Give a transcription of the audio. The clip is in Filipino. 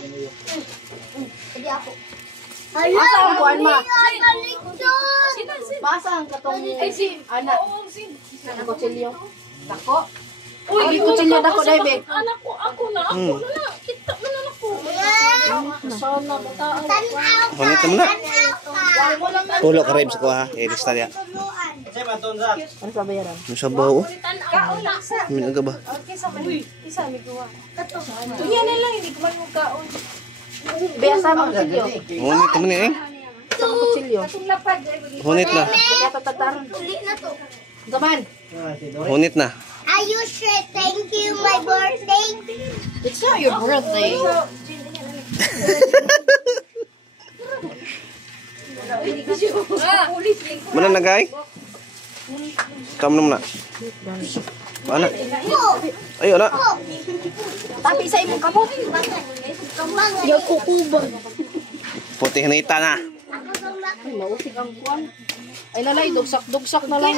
Hindi ako. Asa ang kuan ma? Balik Basa ang katong anak. Ang kutsilyo. Dako. Uy, Ang kutsilyo dako dai be. Anak ko, ako na. Kita mo na ako. Sana butaan. Honit mo na. Tulo ka ribs ko ha. Ilista niya. Ano sa bayaran? Ano sa bawo? Kaon na sa. Min aga ba? Okay, sa mali. Isa, may gawa. Tuya na lang, hindi ko man mong kaon. Besa ang kutsilyo. Honit mo ni eh. Sa kutsilyo. Katong lapad. Honit na. Kaya tatataron. Uli na to. Gaman. Honit na. Are you sure? Thank you, my birthday. It's not your birthday. Mana na gay? Kamu na. Mana? Ayo na. Tapi sa imong kamot. Yo kukuban. Putih nita na. Ay, mausig ang kuan. Ay lalay, dugsak-dugsak na lang.